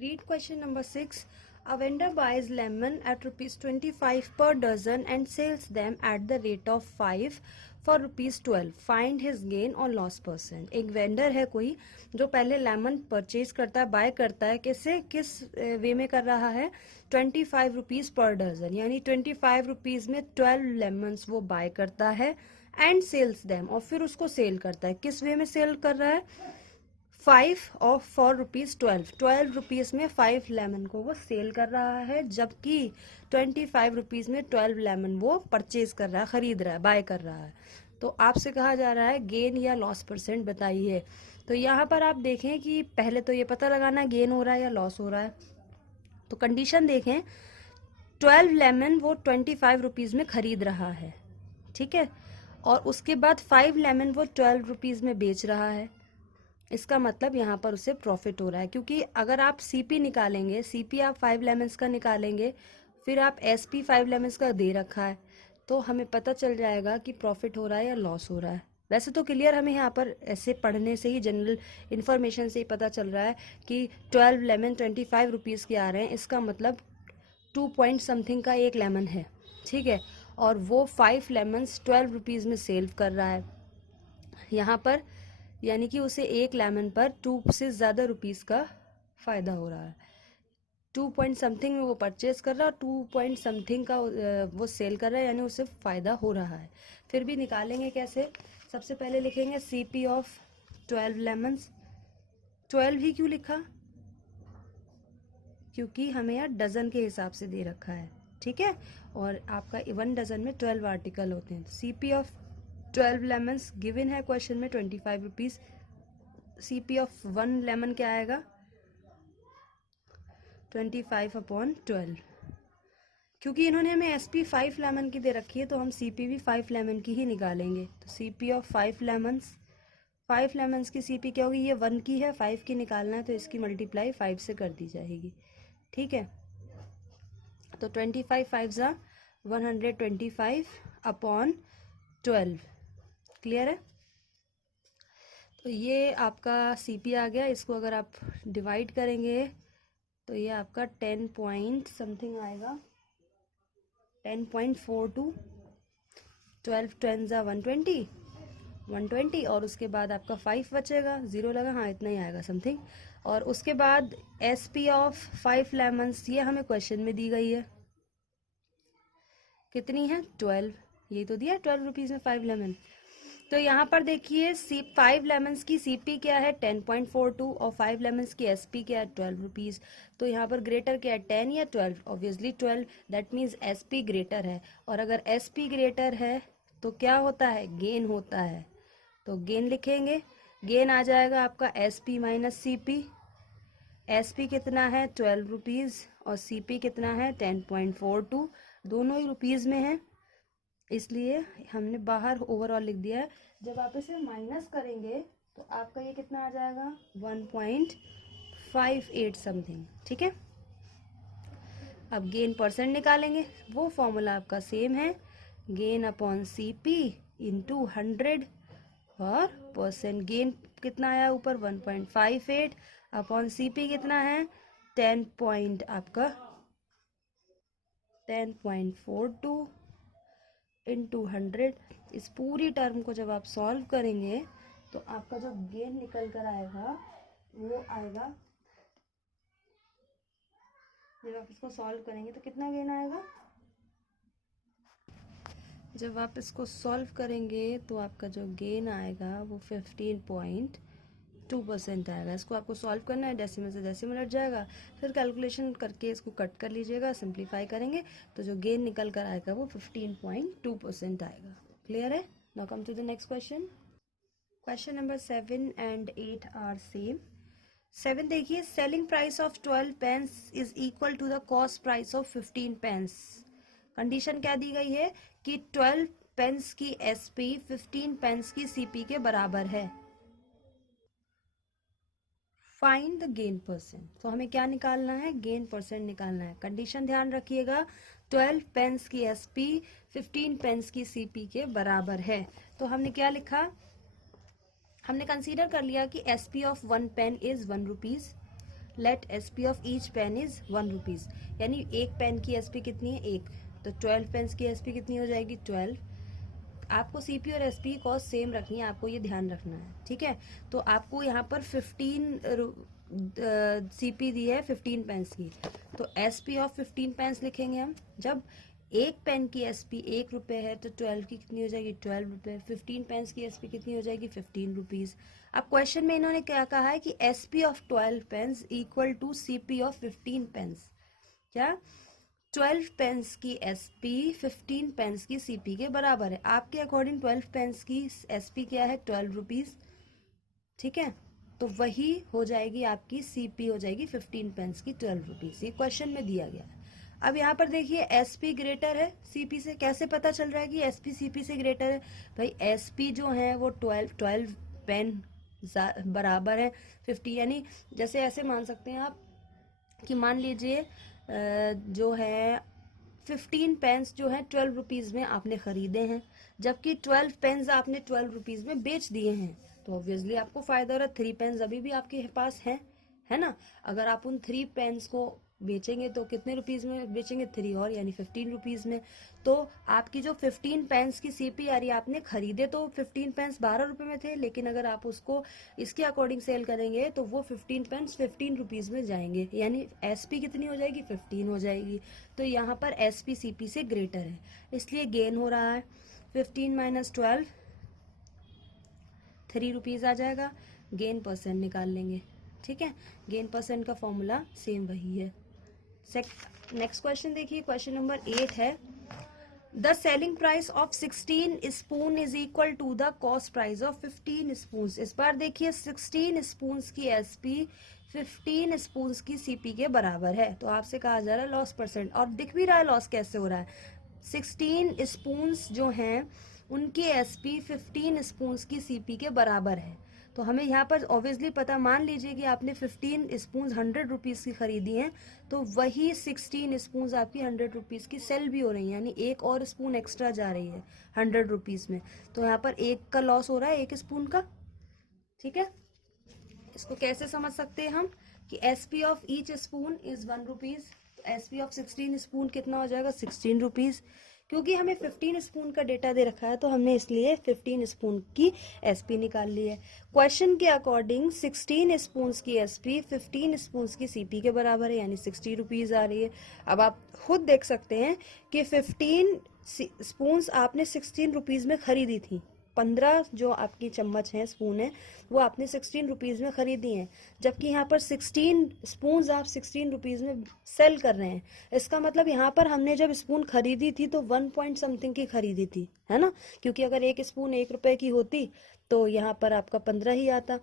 Read question number 6. A vendor buys lemon at rupees 25 per dozen and sells them at the rate of 5 for rupees 12. Find his gain or loss %. एक vendor है कोई जो पहले lemon purchase करता है, bye करता है, किस वे में कर रहा है, 25 रुपीज पर डजन, यानी 25 रुपीज में 12 लेमन्स वो बाय करता है एंड सेल्स देम, और फिर उसको सेल करता है. किस वे में सेल कर रहा है? 5 ऑफ फॉर रुपीज 12 रुपीज में 5 लेमन को वो सेल कर रहा है, जबकि 25 रुपीज में 12 लेमन वो परचेज कर रहा है, खरीद रहा है, बाय कर रहा है. तो आपसे कहा जा रहा है गेन या लॉस % बताइए. तो यहाँ पर आप देखें कि पहले तो ये पता लगाना गेन हो रहा है या लॉस हो रहा है. तो कंडीशन देखें, 12 लेमन वो 25 रुपीज में खरीद रहा है, ठीक है, और उसके बाद 5 लेमन वो 12 रुपीज में बेच रहा है. इसका मतलब यहाँ पर उसे प्रॉफिट हो रहा है, क्योंकि अगर आप सीपी निकालेंगे, सीपी आप 5 लेमन्स का निकालेंगे, फिर आप एसपी 5 लेमन्स का दे रखा है, तो हमें पता चल जाएगा कि प्रॉफिट हो रहा है या लॉस हो रहा है. वैसे तो क्लियर हमें यहाँ पर ऐसे पढ़ने से ही, जनरल इन्फॉर्मेशन से ही पता चल रहा है कि 12 लेमन 25 रुपीज़ के आ रहे हैं, इसका मतलब 2 पॉइंट समथिंग का एक लेमन है, ठीक है, और वो 5 लेमन्स 12 रुपीज़ में सेल कर रहा है यहाँ पर, यानी कि उसे एक लेमन पर 2 से ज़्यादा रुपीज़ का फ़ायदा हो रहा है. 2 पॉइंट समथिंग में वो परचेज कर रहा है और 2 पॉइंट समथिंग का वो सेल कर रहा है, यानी उसे फ़ायदा हो रहा है. फिर भी निकालेंगे कैसे? सबसे पहले लिखेंगे सीपी ऑफ 12 लेमन्स. 12 ही क्यों लिखा? क्योंकि हमें यहाँ डज़न के हिसाब से दे रखा है, ठीक है, और आपका 1 डज़न में 12 आर्टिकल होते हैं. सीपी ऑफ 12 लेमन्स गिवन है क्वेश्चन में 25 रुपीज़. सीपी ऑफ 1 लेमन क्या आएगा? 25/12. क्योंकि इन्होंने हमें एसपी 5 लेमन की दे रखी है, तो हम सीपी भी 5 लेमन की ही निकालेंगे. तो सीपी ऑफ 5 लेमन्स, 5 लेमन्स की सीपी क्या होगी? ये 1 की है, 5 की निकालना है, तो इसकी मल्टीप्लाई 5 से कर दी जाएगी, ठीक है. तो 25 5 ज़ा 125/12. क्लियर है? तो ये आपका सीपी आ गया. इसको अगर आप डिवाइड करेंगे तो ये आपका 10 पॉइंट समथिंग आएगा, 10.42. 12 10 ज़ा 120, और उसके बाद आपका 5 बचेगा, 0 लगा, हाँ इतना ही आएगा समथिंग. और उसके बाद एसपी ऑफ 5 लेमन्स, ये हमें क्वेश्चन में दी गई है, कितनी है? 12. ये तो दिया है 12 रुपीज़ में 5 लेमन. तो यहाँ पर देखिए 5 लेमन्स की सीपी क्या है? 10.42, और 5 लेमन्स की एसपी क्या है? 12 रुपीज़. तो यहाँ पर ग्रेटर क्या है, 10 या 12? Obviously 12. That means SP greater है, और अगर एसपी ग्रेटर है तो क्या होता है? गेन होता है. तो गेन लिखेंगे. गेन आ जाएगा आपका एसपी माइनस सीपी. एसपी कितना है? 12 रुपीज़, और सीपी कितना है? 10.42. दोनों ही रुपीज़ में है, इसलिए हमने बाहर ओवरऑल लिख दिया है. जब आप इसे माइनस करेंगे तो आपका ये कितना आ जाएगा? 1.58 समथिंग, ठीक है. अब गेन % निकालेंगे. वो फॉर्मूला आपका सेम है, गेन अपॉन सीपी इंटू 100 और %. गेन कितना आया ऊपर? 1.58 अपॉन सीपी कितना है? 10 पॉइंट आपका 10.42 इंटू 100. इस पूरी टर्म को जब आप सॉल्व करेंगे तो आपका जो गेन निकल कर आएगा वो आएगा, जब आप इसको सॉल्व करेंगे तो कितना गेन आएगा? जब आप इसको सॉल्व करेंगे तो आपका जो गेन आएगा वो 15.2% आएगा. इसको आपको सॉल्व करना है, डेसिमल से डेसिमल हट जाएगा, फिर कैलकुलेशन करके इसको कट कर लीजिएगा, सिंप्लीफाई करेंगे तो जो गेन निकल कर आएगा वो 15.2% आएगा. क्लियर है? Now come to the next question. Question number 7 and 8 are same. 7 देखिए, selling price of 12 pence is equal to the cost price of 15 pence. Condition क्या दी गई है कि 12 पेंस की एसपी 15 पेंस की सीपी के बराबर है. Find the gain %. तो हमें क्या निकालना है? गेन % निकालना है. कंडीशन ध्यान रखिएगा, 12 पेंस की एसपी 15 पेंस की सीपी के बराबर है. तो हमने क्या लिखा? हमने कंसीडर कर लिया कि SP of 1 pen is 1 rupees. Let SP of each pen is 1 rupees, यानी एक पेन की SP कितनी है, एक, तो 12 पेन्स की SP कितनी हो जाएगी, 12। आपको CP और SP कॉस्ट सेम रखनी है, आपको ये ध्यान रखना है, ठीक है। तो आपको यहाँ पर 15 CP दी है 15 पेन्स की, तो SP ऑफ 15 पेन्स लिखेंगे हम। जब एक पेन की SP 1 रुपये है तो 12 की कितनी हो जाएगी, 12 रुपये। 15 पेन्स की SP कितनी हो जाएगी, 15 रुपीज। अब क्वेश्चन में इन्होंने क्या कहा है कि SP ऑफ 12 pens equal to CP of 15 pens. क्या 12 पेन्स की SP 15 पेन्स की CP के बराबर है। आपके अकॉर्डिंग 12 पेन्स की SP क्या है, 12 रुपीज, ठीक है। तो वही हो जाएगी आपकी CP, हो जाएगी 15 पेन्स की 12 रुपीज। ये क्वेश्चन में दिया गया है। अब यहाँ पर देखिए SP ग्रेटर है CP से, कैसे पता चल रहा है कि SP CP से ग्रेटर है, भाई SP जो है वो 12 पेन बराबर है 50, यानी जैसे ऐसे मान सकते हैं आप कि मान लीजिए जो है 15 पेन्स जो है 12 रुपीज में आपने खरीदे हैं, जबकि 12 पेन्स आपने 12 रुपीज में बेच दिए हैं, तो ऑब्वियसली आपको फायदा हो रहा है। 3 पेन्स अभी भी आपके पास है ना। अगर आप उन 3 पेन्स को बेचेंगे तो कितने रुपीज में बेचेंगे, 3 और, यानी 15 रुपीज में। तो आपकी जो 15 पेन्स की CP आ रही है, आपने खरीदे तो 15 पेन्स 12 रुपए में थे, लेकिन अगर आप उसको इसके अकॉर्डिंग सेल करेंगे तो वो 15 पेन्स 15 रुपीज में जाएंगे, यानी SP कितनी हो जाएगी, 15 हो जाएगी। तो यहाँ पर SP CP से ग्रेटर है, इसलिए गेन हो रहा है। 15 माइनस 12 3 रुपीज आ जाएगा, गेन परसेंट निकाल लेंगे, ठीक है। गेन परसेंट का फॉर्मूला सेम वही है। नेक्स्ट क्वेश्चन देखिए, क्वेश्चन नंबर 8 है, the selling price of 16 spoon is equal to the cost price of 15 spoon. इस बार देखिए 16 स्पून की SP 15 स्पून की CP के बराबर है, तो आपसे कहा जा रहा है लॉस परसेंट, और दिख भी रहा है लॉस कैसे हो रहा है। 16 स्पून जो हैं उनकी SP 15 स्पून की CP के बराबर है, तो हमें यहाँ पर ऑब्वियसली पता, मान लीजिए कि आपने 15 स्पून 100 रुपीज की खरीदी हैं, तो वही 16 स्पून आपकी 100 रुपीज की सेल भी हो रही है, यानी एक और स्पून एक्स्ट्रा जा रही है 100 रुपीज में, तो यहाँ पर एक का लॉस हो रहा है, एक स्पून का, ठीक है। इसको कैसे समझ सकते हैं हम कि SP of each spoon is 1 rupees, तो SP ऑफ 16 स्पून कितना हो जाएगा, 16 रुपीज। क्योंकि हमें 15 स्पून का डेटा दे रखा है तो हमने इसलिए 15 स्पून की SP निकाल ली है। क्वेश्चन के अकॉर्डिंग 16 स्पून की SP 15 स्पून की CP के बराबर है, यानी 60 रुपीज आ रही है। अब आप खुद देख सकते हैं कि 15 स्पून आपने 16 रुपीज में खरीदी थी, 15 जो आपकी चम्मच है, स्पून है, वो आपने 16 रुपीज में खरीदी हैं, जबकि यहाँ पर 16 स्पून आप 16 रुपीज में सेल कर रहे हैं। इसका मतलब यहाँ पर हमने जब स्पून खरीदी थी तो 1 पॉइंट समथिंग की खरीदी थी, है ना, क्योंकि अगर एक स्पून 1 रुपए की होती तो यहाँ पर आपका 15 ही आता,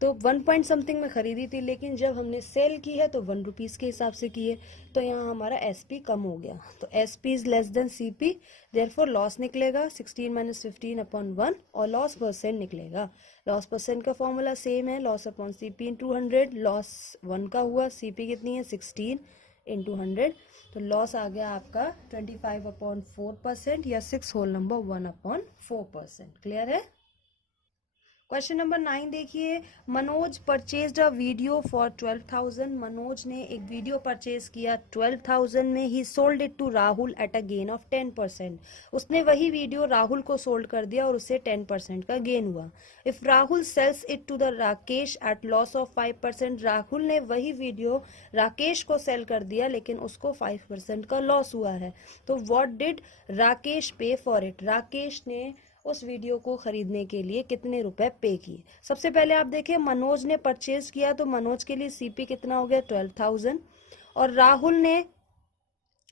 तो 1 पॉइंट समथिंग में खरीदी थी, लेकिन जब हमने सेल की है तो 1 रुपीज के हिसाब से की है, तो यहाँ हमारा SP कम हो गया, तो SP is less than CP, therefore loss निकलेगा 16 माइनस 15 अपॉन 1, और लॉस परसेंट निकलेगा। लॉस परसेंट का फॉर्मूला सेम है, loss upon CP into 100, loss 1 का हुआ, CP कितनी है 16 इंटू 100, तो लॉस आ गया आपका 25/4% या 6 होल नंबर 1/4%। क्लियर है। क्वेश्चन नंबर 9 देखिए, Manoj purchased a video for 12,000। Manoj ने एक वीडियो परचेज किया 12,000 में, he sold it to Rahul at a gain of 10%। उसने वही वीडियो राहुल को सोल्ड कर दिया और उससे 10% का गेन हुआ। If Rahul sells it to the Rakesh at loss of 5%, Rahul ने वही वीडियो राकेश को सेल कर दिया लेकिन उसको 5% का लॉस हुआ है, तो व्हाट डिड राकेश पे फॉर इट, राकेश ने उस वीडियो को खरीदने के लिए कितने रुपए पे किए। सबसे पहले आप देखें, मनोज ने परचेज किया तो मनोज के लिए CP कितना हो गया 12,000,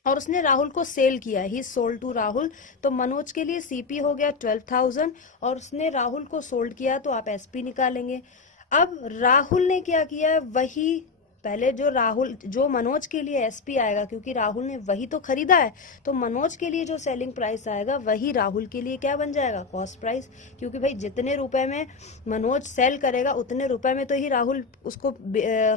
और उसने राहुल को सेल किया, ही सोल्ड टू राहुल, तो मनोज के लिए CP हो गया 12,000 और उसने राहुल को सोल्ड किया, तो आप SP निकालेंगे। अब राहुल ने क्या किया, वही पहले जो मनोज के लिए SP आएगा, क्योंकि राहुल ने वही तो खरीदा है, तो मनोज के लिए जो सेलिंग प्राइस आएगा वही राहुल के लिए क्या बन जाएगा, कॉस्ट प्राइस, क्योंकि भाई जितने रुपए में मनोज सेल करेगा उतने रुपए में तो ही राहुल उसको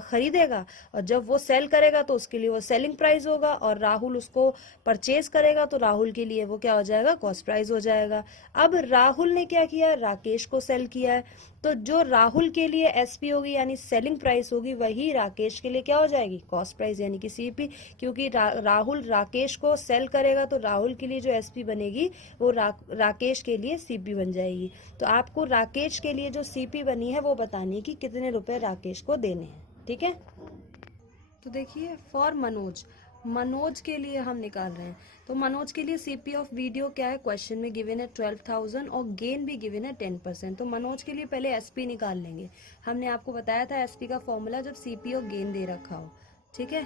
खरीदेगा, और जब वो सेल करेगा तो उसके लिए वो सेलिंग प्राइस होगा, और राहुल उसको परचेज करेगा तो राहुल के लिए वो क्या हो जाएगा, कॉस्ट प्राइस हो जाएगा। अब राहुल ने क्या किया, राकेश को सेल किया है, तो जो राहुल के लिए SP होगी यानी सेलिंग प्राइस होगी वही राकेश राकेश के लिए क्या हो जाएगी, कॉस्ट प्राइस यानी कि सीपी, क्योंकि राहुल राकेश को सेल करेगा तो राहुल के लिए जो एसपी बनेगी वो राकेश के लिए सीपी बन जाएगी। तो आपको राकेश के लिए जो सीपी बनी है वो बतानी है कि कितने रुपए राकेश को देने हैं, ठीक है। तो देखिए फॉर मनोज के लिए हम निकाल रहे हैं, तो मनोज के लिए सीपी ऑफ वीडियो क्या है, क्वेश्चन में गिवन है 12,000 और गेन भी गिवन है 10%। तो मनोज के लिए पहले एसपी निकाल लेंगे। हमने आपको बताया था एसपी का फॉर्मूला जब सीपी और गेन दे रखा हो, ठीक है।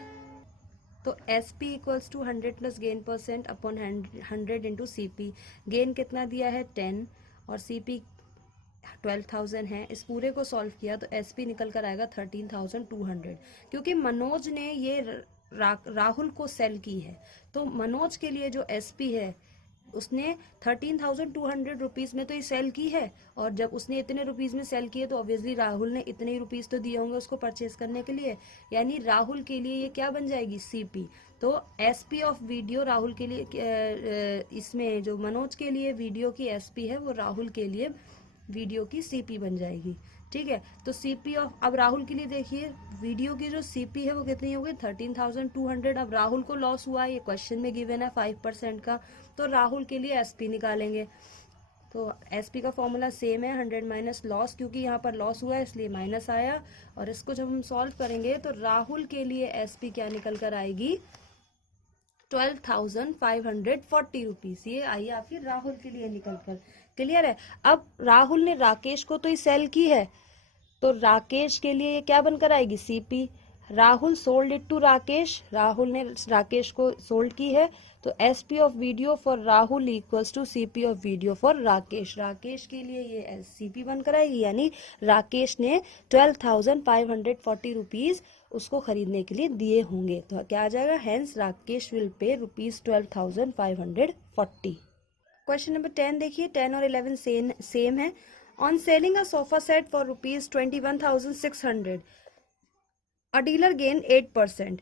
तो SP equals to 100 plus gain percent upon 100 into CP. Gain कितना दिया है 10 और सीपी 12,000 है। इस पूरे को सॉल्व किया तो एसपी निकल कर आएगा 13,200, क्योंकि मनोज ने ये राहुल को सेल की है। तो मनोज के लिए जो एसपी है उसने 13,200 रुपीज में तो ये सेल की है, और जब उसने इतने रुपीज में सेल किए तो ऑब्वियसली राहुल ने इतने ही रुपीज तो दिए होंगे उसको परचेज करने के लिए, यानी राहुल के लिए ये क्या बन जाएगी, सीपी। तो एसपी ऑफ वीडियो राहुल के लिए, इसमें जो मनोज के लिए वीडियो की एसपी है वो राहुल के लिए वीडियो की सीपी बन जाएगी, ठीक है। तो सीपी ऑफ, अब राहुल के लिए देखिए वीडियो की जो सीपी है वो कितनी होगी 13,200। अब राहुल को लॉस हुआ, ये क्वेश्चन में गिवन है 5% का, तो राहुल के लिए एसपी निकालेंगे। तो एसपी का फॉर्मूला सेम है 100 माइनस लॉस, क्योंकि यहाँ पर लॉस हुआ है इसलिए माइनस आया, और इसको जब हम सॉल्व करेंगे तो राहुल के लिए एसपी क्या निकल कर आएगी 12,540 रुपीज। ये आई आपकी राहुल के लिए निकल कर, क्लियर है। अब राहुल ने राकेश को तो ही सेल की है, तो राकेश के लिए ये क्या बनकर आएगी, CP. Rahul sold it to Rakesh, Rahul ने राकेश को सोल्ड की है, तो SP of video for Rahul equals to CP of video for Rakesh. Rakesh के लिए ये सीपी बनकर आएगी, यानी राकेश ने 12,540 रुपीज उसको खरीदने के लिए दिए होंगे। तो क्या आ जाएगा, hence Rakesh will pay rupees 12,540। Question number 10 देखिए, 10 और 11 सेम है। On selling a sofa set for rupees 21,600 a dealer gain 8%।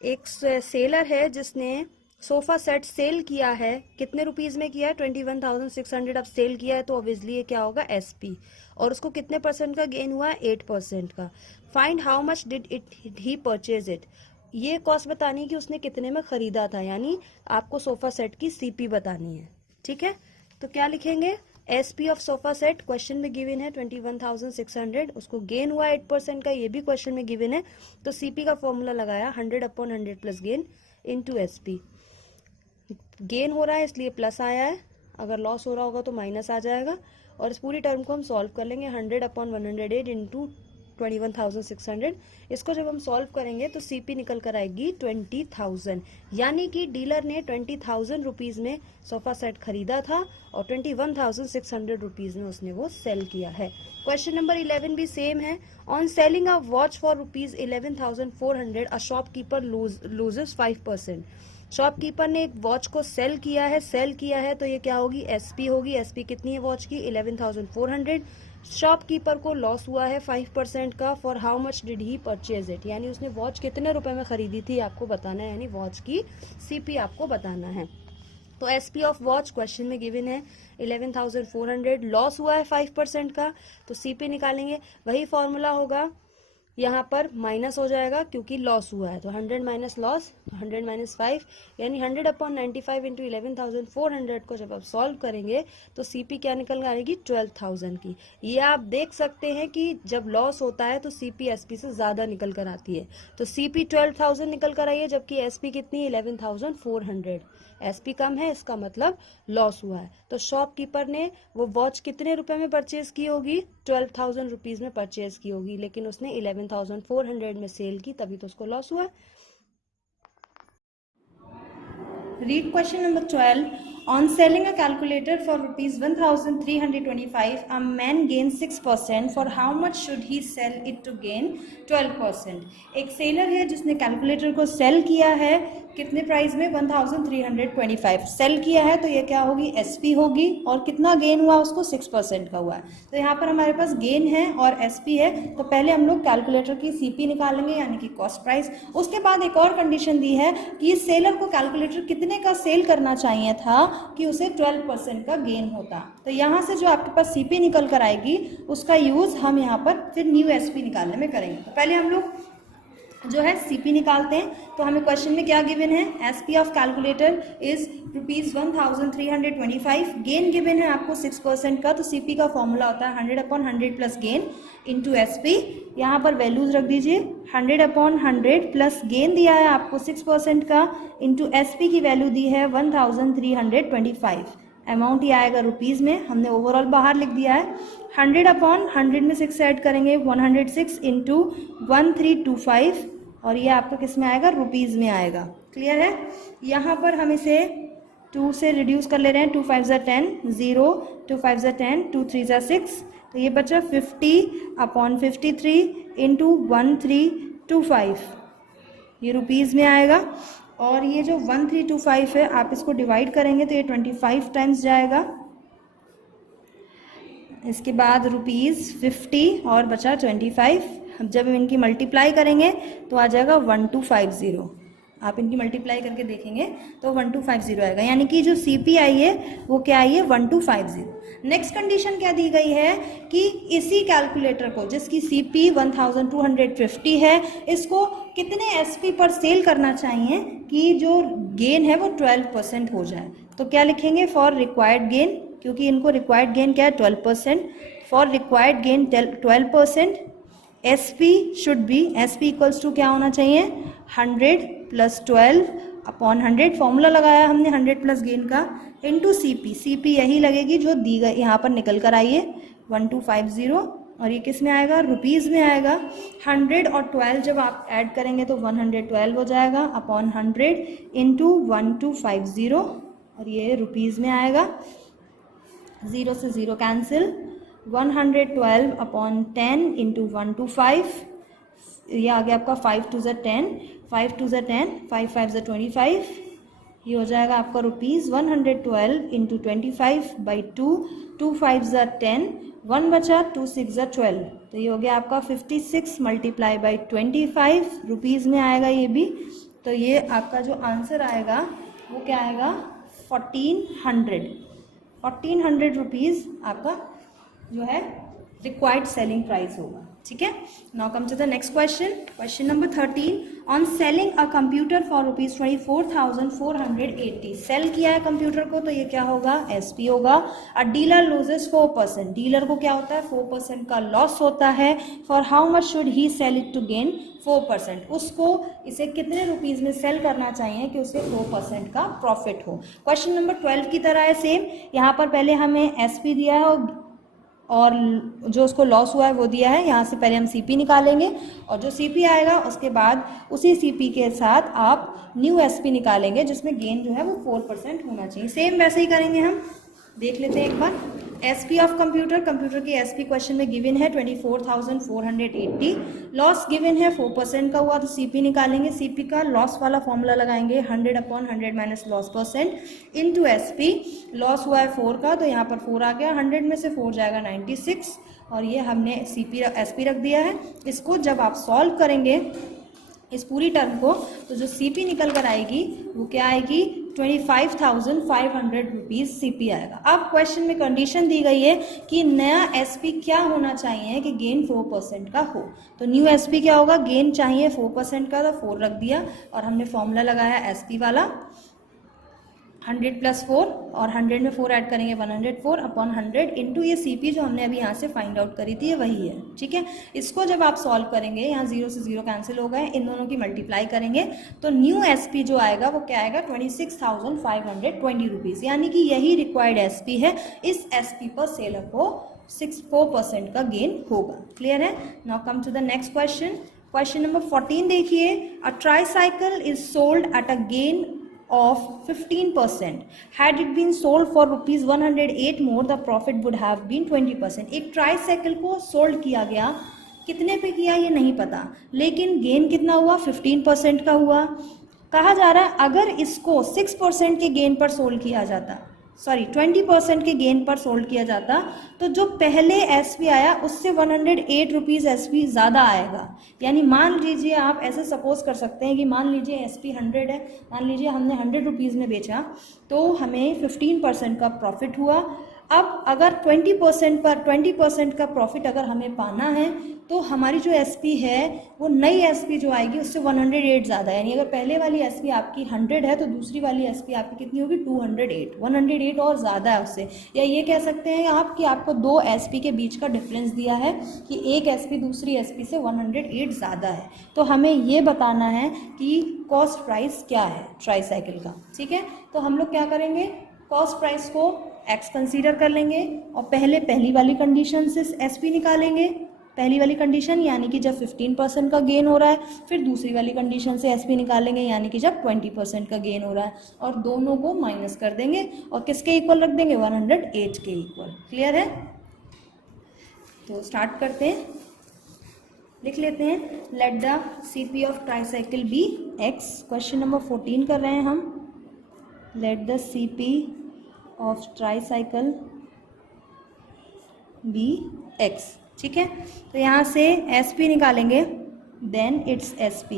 एक सेलर है जिसने सोफा सेट सेल किया है, कितने रुपीज में किया है 21,600। अब सेल किया है तो ऑब्वियसली ये क्या होगा, एसपी, और उसको कितने परसेंट का गेन हुआ है 8% का। Find how much did it he purchase it. ये कॉस्ट बतानी है कि उसने कितने में खरीदा था, यानी आपको सोफा सेट की सीपी बतानी है, ठीक है। तो क्या लिखेंगे, SP of sofa set question में गिवन है 21,600, उसको गेन हुआ 8% का, ये भी क्वेश्चन में गिवन है। तो सीपी का फॉर्मूला लगाया 100 upon 100 plus gain into SP. Gain हो रहा है इसलिए प्लस आया है, अगर लॉस हो रहा होगा तो माइनस आ जाएगा। और इस पूरी टर्म को हम सॉल्व कर लेंगे 100 अपॉन 108 इंटू 21,600। इसको जब हम सॉल्व करेंगे तो सीपी निकल कर आएगी 20,000, यानी कि डीलर ने 20,000 रुपीज में सोफा सेट खरीदा था और 21,600 रुपीज में उसने वो सेल किया है। क्वेश्चन नंबर 11 भी सेम है। On selling a watch for rupees 11,400 a shopkeeper loses 5%। Shopkeeper ने एक वॉच को सेल किया है तो ये क्या होगी, एसपी होगी। एसपी कितनी है वॉच की 11,400। शॉपकीपर को लॉस हुआ है 5% का। For how much did he purchase it, यानी उसने वॉच कितने रुपए में खरीदी थी आपको बताना है, यानी वॉच की सीपी आपको बताना है। तो एसपी ऑफ वॉच क्वेश्चन में गिवन है 11,400, लॉस हुआ है 5% का, तो सीपी निकालेंगे। वही फॉर्मूला होगा, यहाँ पर माइनस हो जाएगा क्योंकि लॉस हुआ है, तो 100 माइनस लॉस 100 माइनस 5, यानी 100 अपॉन 95 इंटू 11,400 को जब आप सॉल्व करेंगे तो सीपी क्या निकल आएगी 12,000 की। ये आप देख सकते हैं कि जब लॉस होता है तो सीपी एसपी से ज्यादा निकल कर आती है, तो सीपी 12,000 निकल कर आई है, जबकि एसपी कितनी 11,400। एसपी कम है, इसका मतलब लॉस हुआ है। तो शॉपकीपर ने वो वॉच कितने रुपए में परचेज की होगी, 12,000 रुपीज में परचेज की होगी, लेकिन उसने 11,400 में सेल की, तभी तो उसको लॉस हुआ। Read question number 12. On selling a calculator for rupees 1,325, a man gains 6%. For how much should he sell it to gain 12%? एक सेलर है जिसने कैलकुलेटर को सेल किया है, कितने प्राइस में 1,325 सेल किया है, तो ये क्या होगी, एसपी होगी। और कितना गेन हुआ उसको 6% का हुआ है, तो यहाँ पर हमारे पास गेन है और एसपी है। तो पहले हम लोग कैलकुलेटर की सीपी निकालेंगे, यानी कि कॉस्ट प्राइस। उसके बाद एक और कंडीशन दी है कि इस सेलर को कैलकुलेटर कितने का सेल करना चाहिए था कि उसे 12% का गेन होता। तो यहाँ से जो आपके पास सीपी निकल कर आएगी उसका यूज हम यहाँ पर फिर न्यू एसपी निकालने में करेंगे। तो पहले हम लोग जो है सीपी निकालते हैं। तो हमें क्वेश्चन में क्या गिवन है, SP of calculator is ₹1325। Gain given है आपको 6% का, तो सीपी का फॉर्मूला होता है 100/100 प्लस गेन इंटू एसपी। यहाँ पर वैल्यूज रख दीजिए, 100/100 प्लस गेन दिया है आपको 6% का, इंटू एसपी की वैल्यू दी है 1325। अमाउंट ये आएगा रुपीज़ में, हमने ओवरऑल बाहर लिख दिया है। 100/100 में 6 ऐड करेंगे, 106 इंटू 1325, और ये आपका किस में आएगा, रुपीज़ में आएगा। क्लियर है। यहाँ पर हम इसे 2 से रिड्यूस कर ले रहे हैं, 2 5 ज़ा 10, 0, 2 5 ज़ा 10, 2 3 ज़ा 6, तो ये बचा 50/53 इंटू 1325, ये रुपीज़ में आएगा। और ये जो 1325 है, आप इसको डिवाइड करेंगे तो ये 25 टाइम्स जाएगा। इसके बाद ₹50 और बचा 25। हम जब इनकी मल्टीप्लाई करेंगे तो आ जाएगा 1250। आप इनकी मल्टीप्लाई करके देखेंगे तो 1250 आएगा, यानी कि जो सीपी आई है वो क्या आई है, 1250। नेक्स्ट कंडीशन क्या दी गई है कि इसी कैलकुलेटर को, जिसकी सीपी 1250 है, इसको कितने एसपी पर सेल करना चाहिए कि जो गेन है वो 12% हो जाए। तो क्या लिखेंगे, फॉर रिक्वायर्ड गेन, क्योंकि इनको रिक्वायर्ड गेन क्या है, 12%। For required gain 12%, SP should be, SP equals to क्या होना चाहिए, 100 + 12/100, फॉर्मूला लगाया हमने 100 प्लस गेन का, इंटू सीपी। सीपी यही लगेगी जो दी गई, यहाँ पर निकल कर आई है 1250, और ये किस में आएगा, रुपीज़ में आएगा। 100 और 12 जब आप ऐड करेंगे तो 112 हो जाएगा, अपॉन 100 इंटू 1250, और ये रुपीज़ में आएगा। 0 से 0 कैंसिल, 112/10 इंटू 125, ये आ गया आपका 5 2 ज़ा 10, 5 2 ज़ा 10, 5 5 ज़ा 25, ये हो जाएगा आपका रुपीज़ 112 इंटू 25/2, 2 5 ज़ा 10, 1 बचा, 2 6 ज़ा 12, तो ये हो गया आपका 56 × 25 रुपीज़ में आएगा ये भी। तो ये आपका जो आंसर आएगा वो क्या आएगा, 1400 रुपीज़ आपका जो है रिक्वायर्ड सेलिंग प्राइस होगा। ठीक है। Now come to the next question, question number 13। On selling a computer for ₹24,480, sell किया है कंप्यूटर को, तो ये क्या होगा, एसपी होगा। अ डीलर लूजेस 4%, डीलर को क्या होता है, 4% का लॉस होता है। For how much should he sell it to gain 4%, उसको इसे कितने रुपीज़ में सेल करना चाहिए कि उसे 4% का प्रॉफिट हो। क्वेश्चन नंबर 12 की तरह है सेम, यहाँ पर पहले हमें एसपी दिया है और जो उसको लॉस हुआ है वो दिया है। यहाँ से पहले हम सीपी निकालेंगे, और जो सीपी आएगा उसके बाद उसी सीपी के साथ आप न्यू एसपी निकालेंगे, जिसमें गेन जो है वो 4% होना चाहिए। सेम वैसे ही करेंगे हम, देख लेते हैं एक बार। एसपी ऑफ कंप्यूटर, कंप्यूटर की एसपी क्वेश्चन में गिवन है 24,480, लॉस गिवन है 4% का हुआ, तो सीपी निकालेंगे। सीपी का लॉस वाला फॉर्मूला लगाएंगे 100/100 minus loss percent into SP. Loss हुआ है 4 का, तो यहाँ पर 4 आ गया, 100 में से 4 जाएगा 96, और ये हमने सीपी एसपी रख दिया है। इसको जब आप सॉल्व करेंगे इस पूरी टर्म को, तो जो सीपी निकल कर आएगी वो क्या आएगी, 25,500 रुपीज़ सीपी आएगा। अब क्वेश्चन में कंडीशन दी गई है कि नया एसपी क्या होना चाहिए कि गेन 4% का हो। तो न्यू एसपी क्या होगा, गेन चाहिए 4% का, तो 4 रख दिया, और हमने फॉर्मूला लगाया एसपी वाला 100 + 4, और 100 में 4 ऐड करेंगे 104/100 इंटू ये सीपी जो हमने अभी यहाँ से फाइंड आउट करी थी, ये वही है। ठीक है। इसको जब आप सॉल्व करेंगे, यहाँ 0 से 0 कैंसिल हो गए, इन दोनों की मल्टीप्लाई करेंगे, तो न्यू एसपी जो आएगा वो क्या आएगा, 26,520 रुपीज़, यानी कि यही रिक्वायर्ड एसपी है। इस एसपी पर सेलर को 4% का गेन होगा। क्लियर है। Now come to the next question, question number 14 देखिए। A tricycle is sold at a gain of 15%. Had it been sold for ₹108 more, the profit would have been 20%. एक tricycle को sold किया गया, कितने पे किया ये नहीं पता, लेकिन गेन कितना हुआ, 15% का हुआ। कहा जा रहा है अगर इसको 6% के गेन पर सोल्ड किया जाता, 20% के गेन पर सोल्ड किया जाता, तो जो पहले एसपी आया उससे 108 रुपीज़ एसपी ज़्यादा आएगा। यानी मान लीजिए, आप ऐसे सपोज कर सकते हैं कि मान लीजिए एसपी 100 है, मान लीजिए हमने 100 रुपीज़ में बेचा, तो हमें 15% का प्रॉफिट हुआ। अब अगर 20% का प्रॉफिट अगर हमें पाना है तो हमारी जो एसपी है वो नई एसपी जो आएगी उससे 108 ज़्यादा है, यानी अगर पहले वाली एसपी आपकी 100 है तो दूसरी वाली एसपी आपकी कितनी होगी 208, 108 और ज़्यादा है उससे। या ये कह सकते हैं आप कि आपको दो एसपी के बीच का डिफरेंस दिया है कि एक एसपी दूसरी एसपी से 108 ज़्यादा है, तो हमें ये बताना है कि कॉस्ट प्राइस क्या है ट्राईसाइकिल का। ठीक है, तो हम लोग क्या करेंगे, कॉस्ट प्राइस को एक्स कंसीडर कर लेंगे और पहली वाली कंडीशन से एसपी निकालेंगे, पहली वाली कंडीशन यानी कि जब 15% का गेन हो रहा है, फिर दूसरी वाली कंडीशन से एसपी निकालेंगे यानी कि जब 20% का गेन हो रहा है, और दोनों को माइनस कर देंगे और किसके इक्वल रख देंगे 108 के इक्वल। क्लियर है, तो स्टार्ट करते हैं, लिख लेते हैं let the CP of tricycle be x. Question number 14 कर रहे हैं हम, let the CP of tricycle be x. ठीक है, तो यहाँ से एस पी निकालेंगे, then it's S P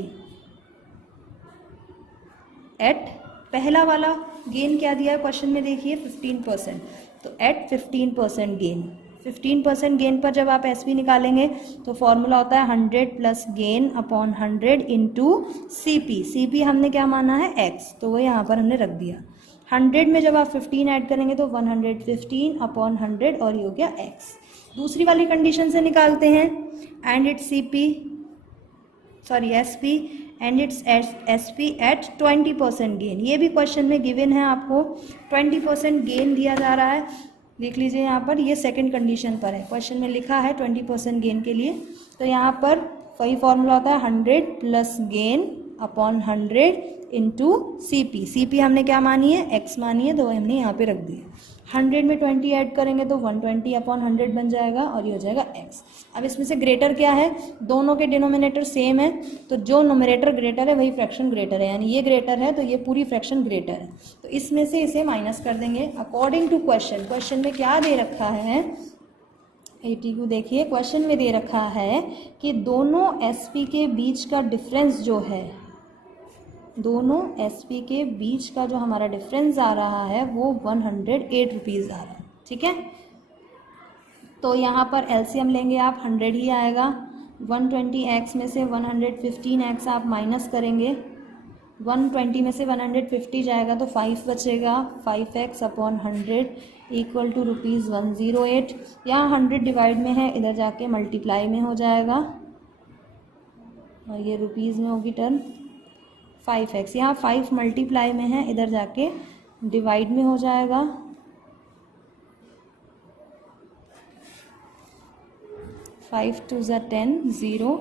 at, पहला वाला गेन क्या दिया है क्वेश्चन में देखिए 15%, तो एट 15% गेन, 15% गेन पर जब आप एस पी निकालेंगे तो फॉर्मूला होता है 100 plus gain upon 100 into C P. C P हमने क्या माना है एक्स, तो वो यहाँ पर हमने रख दिया। 100 में जब आप 15 ऐड करेंगे तो 115 अपॉन 100 और ये हो गया एक्स। दूसरी वाली कंडीशन से निकालते हैं, and it's C P sorry S P and it's S P at 20% gain. ये भी क्वेश्चन में गिवन है, आपको 20% गेन दिया जा रहा है, देख लीजिए यहाँ पर, ये सेकंड कंडीशन पर है, क्वेश्चन में लिखा है 20% गेन के लिए, तो यहाँ पर वही फॉर्मूला होता है 100 plus gain upon 100 into C P. C P हमने क्या मानी है एक्स मानी है, तो वही हमने यहाँ पे रख दी है। 100 में 20 ऐड करेंगे तो 120 अपॉन 100 बन जाएगा और ये हो जाएगा x। अब इसमें से ग्रेटर क्या है, दोनों के डिनोमिनेटर सेम है, तो जो नोमिनेटर ग्रेटर है वही फ्रैक्शन ग्रेटर है, यानी ये ग्रेटर है तो ये पूरी फ्रैक्शन ग्रेटर है, तो इसमें से इसे माइनस कर देंगे अकॉर्डिंग टू क्वेश्चन। क्वेश्चन में क्या दे रखा है 80 को देखिए, क्वेश्चन में दे रखा है कि दोनों एसपी के बीच का डिफरेंस जो है, दोनों एसपी के बीच का जो हमारा डिफरेंस आ रहा है वो 108 रुपीज़ आ रहा है। ठीक है, तो यहाँ पर एलसीएम लेंगे आप 100 ही आएगा, 120x में से 115x आप माइनस करेंगे, 120 में से 150 जाएगा तो 5 बचेगा, 5x अपॉन 100 इक्वल टू ₹108। यहाँ 100 डिवाइड में है, इधर जाके मल्टीप्लाई में हो जाएगा और ये रुपीज़ में होगी टर्म 5x, यहाँ 5 मल्टीप्लाई में है, इधर जाके डिवाइड में हो जाएगा, 5 2 ज़ा 10 0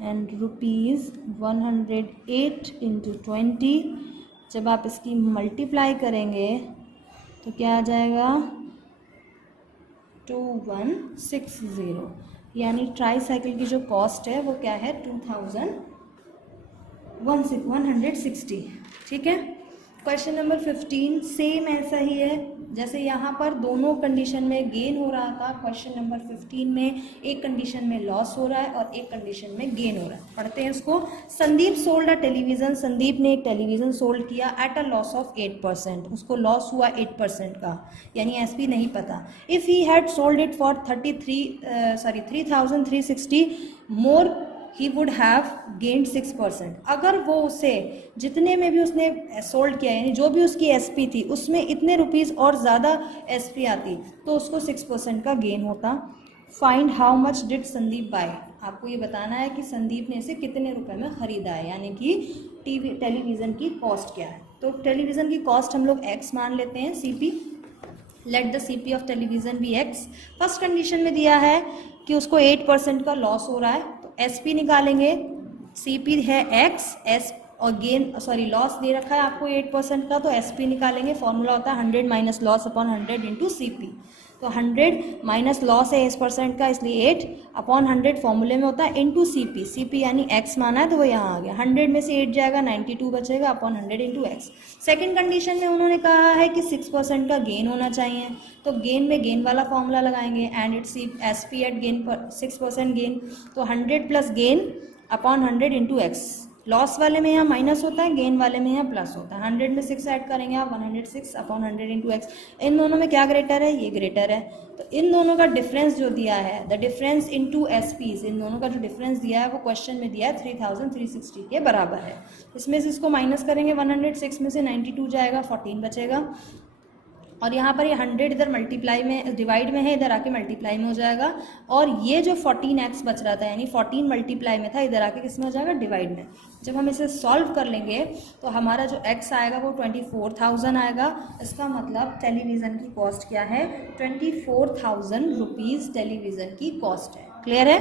एंड ₹108 इंटू 20। जब आप इसकी मल्टीप्लाई करेंगे तो क्या आ जाएगा 2160, यानी ट्राईसाइकिल की जो कॉस्ट है वो क्या है 160। ठीक है, क्वेश्चन नंबर 15 सेम ऐसा ही है, जैसे यहाँ पर दोनों कंडीशन में गेन हो रहा था, क्वेश्चन नंबर 15 में एक कंडीशन में लॉस हो रहा है और एक कंडीशन में गेन हो रहा है। पढ़ते हैं इसको। Sandeep sold a television, Sandeep ने एक टेलीविज़न सोल्ड किया एट अ लॉस ऑफ 8%, उसको लॉस हुआ 8% का, यानी एसपी नहीं पता। If he had sold it for 3,360 more he would have gained 6%। अगर वो उसे जितने में भी उसने सोल्ड किया, यानी जो भी उसकी एसपी थी उसमें इतने रुपीज़ और ज़्यादा एसपी आती तो उसको 6% का गेन होता। Find how much did Sandeep buy, आपको ये बताना है कि संदीप ने इसे कितने रुपए में ख़रीदा है, यानी कि टेलीविज़न की कॉस्ट क्या है। तो टेलीविज़न की कॉस्ट हम लोग एक्स मान लेते हैं, CP, let the CP of television be x. First condition में दिया है कि उसको 8% का लॉस हो रहा है, एसपी निकालेंगे, सीपी है एक्स, एस और गेन लॉस दे रखा है आपको 8% का, तो एसपी निकालेंगे, फॉर्मूला होता है 100 minus loss upon 100 into CP. तो 100 माइनस लॉस है 8% का, इसलिए 8 अपॉन 100 फॉर्मूले में होता है इंटू सीपी। सीपी यानी एक्स माना है तो वो यहाँ आ गया, 100 में से 8 जाएगा 92 बचेगा upon 100 into x. Second condition में उन्होंने कहा है कि 6% का गेन होना चाहिए, तो गेन में गेन वाला फॉर्मूला लगाएंगे, and it's S P at gain पर 6% गेन, तो 100 plus gain upon 100 into x. Loss वाले में यहाँ माइनस होता है, गेन वाले में यहाँ प्लस होता है। 100 में 6 ऐड करेंगे आप, 106 अपॉन 100 इंटू एक्स। इन दोनों में क्या ग्रेटर है, ये ग्रेटर है। तो इन दोनों का डिफरेंस जो दिया है, द डिफरेंस इनटू एसपीज, इन दोनों का जो डिफरेंस दिया है वो क्वेश्चन में दिया है 3360 के बराबर है। इसमें से इसको माइनस करेंगे, 106 में से 92 जाएगा, 14 बचेगा। और यहाँ पर ये 100 इधर मल्टीप्लाई में, डिवाइड में है, इधर आके मल्टीप्लाई में हो जाएगा। और ये जो 14x बच रहा था, यानी 14 मल्टीप्लाई में था, इधर आके किस में हो जाएगा, डिवाइड में। जब हम इसे सॉल्व कर लेंगे तो हमारा जो x आएगा वो 24,000 आएगा। इसका मतलब टेलीविज़न की कॉस्ट क्या है, 24,000 रुपीज़ टेलीविज़न की कॉस्ट है। क्लियर है?